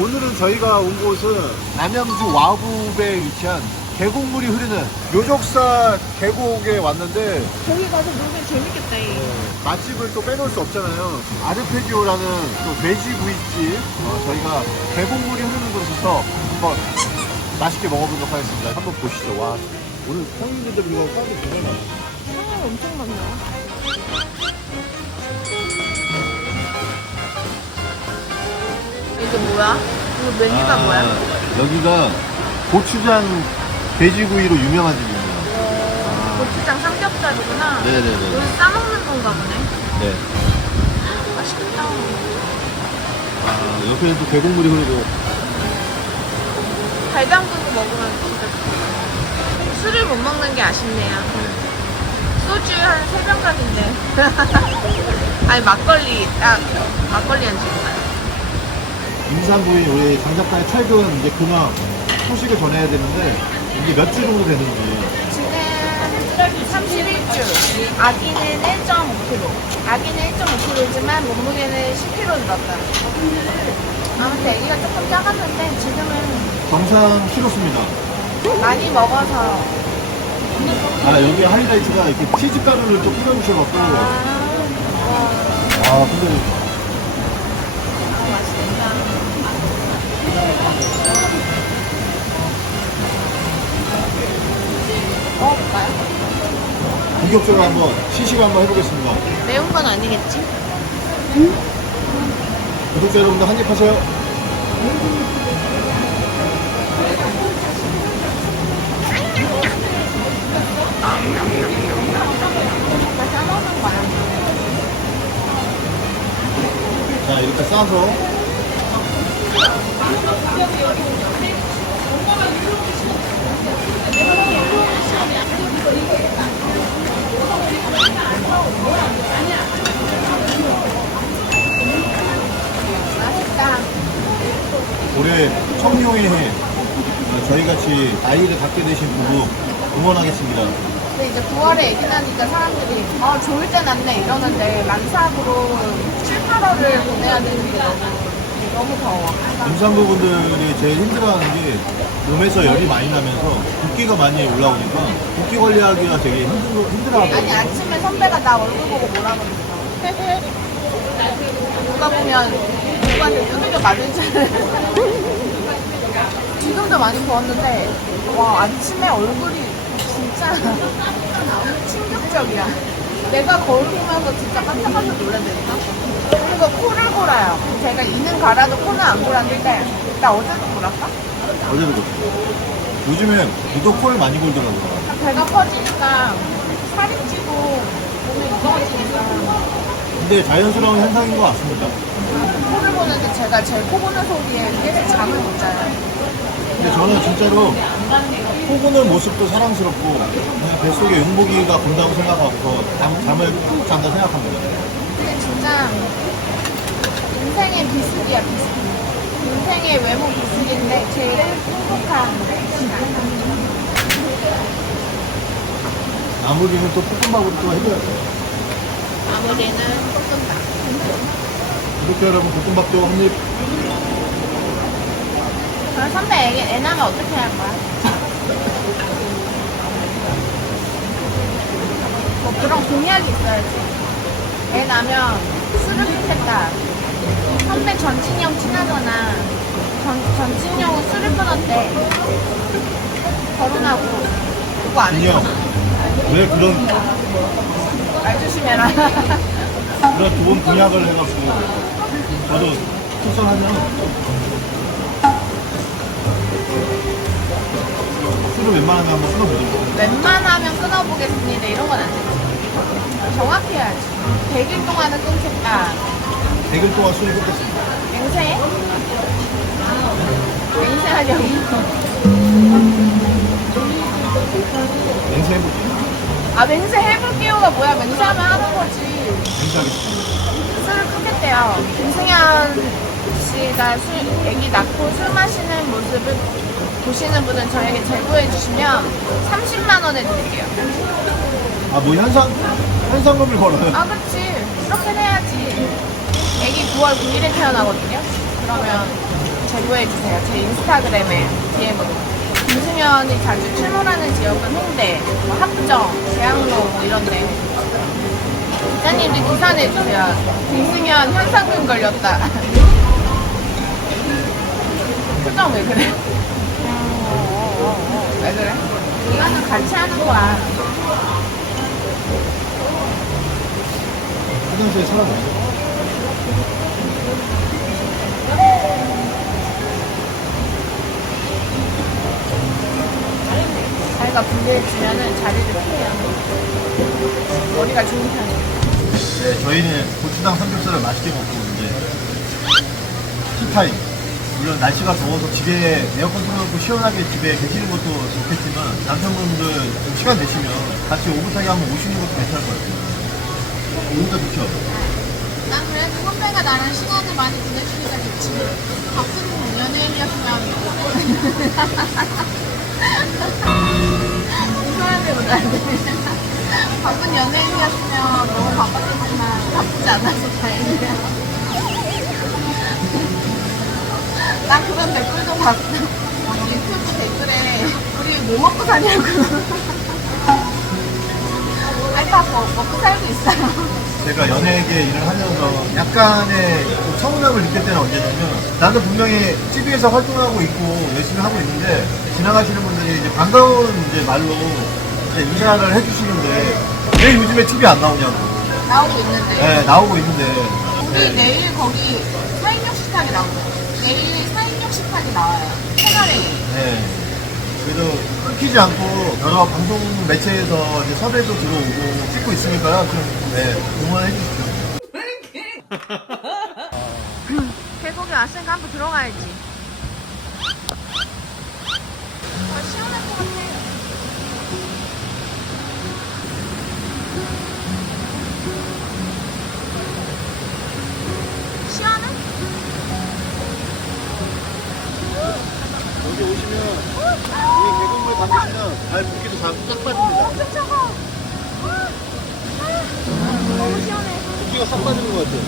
오늘은 저희가 온 곳은 남양주 와부에 위치한 계곡물이 흐르는 묘적사 계곡에 왔는데 저기 가서 놀면 재밌겠다. 맛집을 또 빼놓을 수 없잖아요. 아르페지오라는 또 돼지구이집 저희가 계곡물이 흐르는 곳에서 한번 맛있게 먹어보도록 하겠습니다. 한번 보시죠. 와, 오늘 평일인데도 불구하고 사람들이 정말 많아요. 사람 엄청 많나? 이게 뭐야? 이거 메뉴가 뭐야? 여기가 고추장 돼지구이로 유명한 집입니다. 고추장 삼겹살이구나. 네네네. 여기 싸먹는 건가 보네. 네. 맛있겠다. 옆에는 또 계곡물이 흐르고. 발 담그고 먹으면 진짜 좋겠다. 술을 못 먹는 게 아쉽네요. 소주 한 3병각인데. 아니 막걸리 딱 막걸리 한 잔. 임산부인 우리 장 작가의 최근 이제 근황 소식을 전해야 되는데 이게 몇 주 정도 되는지. 지금 31주. 아기는 1.5kg. 아기는 1.5kg지만 몸무게는 10kg 늘었다. 아무튼 아기가 조금 작았는데 지금은 정상 키로수입니다. 많이 먹어서. 여기 하이라이트가 이렇게 치즈 가루를 좀 뿌려주셔갖고. 근데 맛있겠다. 먹어볼까요? 본격적으로 한번 시식을 한번 해보겠습니다. 매운 건 아니겠지? 구독자 여러분들 한입 하세요. 싸먹는 거야. 자, 이렇게 싸서. 맛있다. 올해 청룡의 해 저희같이 나이를 갖게 되신 부부 응원하겠습니다. 근데 이제 9월에 애기 나니까 사람들이 좋을 때 났네 이러는데 만삭으로 7, 8월을 보내야 되는 게 너무 더워. 임산부분들이 제일 힘들어하는 게 몸에서 열이 많이 나면서 붓기가 많이 올라오니까 붓기 관리하기가 되게 힘들어하거든요. 아니 아침에 선배가 나 얼굴 보고 뭐라 그랬어. 누가 보면 누구한테 두들겨 맞은 줄. 지금도 많이 부었는데 와 아침에 얼굴이 진짜 충격적이야. 내가 거울 보면서 진짜 깜짝깜짝 놀란다니까. 그리고 코를 골아요. 제가 이는 갈아도 코는 안 골았는데 나 어제도 골았어? 어제도 그렇고 요즘에 유독 코를 많이 골더라고요. 배가 커지니까 살이 찌고 몸이 무거워지니까 근데 자연스러운 현상인 것 같습니다. 코를 보는데 제가 제 코 보는 소리에 계속 잠을 못 자요. 근데 저는 진짜로 코 고는 모습도 사랑스럽고 그냥 뱃속에 용복이가 본다고 생각하고 잠을 푹 잔다 생각합니다. 근데 진짜 인생의 비수기야 비수기. 인생의 외모 비수기인데 제일 행복한 시간. 마무리는 또 볶음밥으로 또 해줘야죠. 마무리는 볶음밥. 구독자 여러분 볶음밥도 한입. 그럼 선배 애 낳으면 어떻게 할 거야? 뭐 그런 공약이 있어야지. 애 낳으면 술을 끊겠다. 선배 전진영 친하거나 전진영은 술을 끊었대. 결혼하고 그거 안 진영, 했잖아. 왜 그런 말 조심해라. 좋은 공약을 해갖고 저도 출산하면 술을 웬만하면 한번 끊어보죠. 웬만하면 끊어보겠습니다. 이런 건 안 되지. 정확히 해야지. 100일 동안은 끊겠다. 100일 동안 술을 끊겠습니다. 맹세? 맹세하려고. 맹세해볼게요. 맹세해볼게요가 뭐야. 맹세하면 하는 거지. 맹세하겠습니다. 술을 끊겠대요. 김승현 씨가 애기 낳고 술 마시는 모습을 보시는 분은 저에게 제보해 주시면 30만 원에 드릴게요. 뭐 현상금을 걸어요? 그치. 그렇게 해야지. 애기 9월 9일에 태어나거든요. 그러면 제보해주세요. 제 인스타그램에 DM으로. 김승현이 자주 출몰하는 지역은 홍대, 뭐 합정, 대학로 뭐 이런데. 기자님들 기사내주세요. 김승현 현상금 걸렸다. 표정 왜 그래? 왜 그래? 이거는 같이 하는 거야. 화장실에 사람 없어. 자기가 분리해주면은 자리를 피해요. 머리가 좋은 편이에요. 네, 저희는 고추장 삼겹살을 맛있게 먹고 이제 티타임. 물론 날씨가 더워서 집에 에어컨 틀어놓고 시원하게 집에 계시는 것도 좋겠지만 남편분들 좀 시간 되시면 같이 오붓하게 한번 오시는 것도 괜찮을 것 같아요. 오니까 좋죠. 난 그래도 선배가 나랑 시간을 많이 보내주니까 좋지. 바쁜 연예인이었으면 웃어야 돼, 웃어야 돼. 바쁜 연예인이었으면 너무 바빴겠지만 바쁘지 않아서 다행이야. 난 그런 댓글도 봤어. 유튜브 댓글에 우리 뭐 먹고 사냐고. 아니 다 먹고 살고 있어요. 제가 연예계 일을 하면서 약간의 좀 서운함을 느낄 때는 언제냐면 나는 분명히 TV에서 활동하고 있고 열심히 하고 있는데 지나가시는 분들이 이제 반가운 이제 말로 이제 인사를 해주시는데 왜 요즘에 TV 안 나오냐고. 나오고 있는데. 네, 나오고 있는데. 우리 네. 내일 거기 4인용 식탁이 나오고 내일 4인용 식탁이 나와요. 채널에. 네. 그래도 끊기지 않고 여러 방송 매체에서 이제 섭외도 들어오고 찍고 있으니까요. 좀 네, 응원해 주십시오. 계곡에 왔으니까 한번 들어가야지. 시원할 것 같아. 시원해? 여기 오시면 이 계곡물 만드시면 발 붓기도 싹 빠집니다. 엄청 차가워. 너무 시원해. 붓기가 싹 빠지는 것 같아요.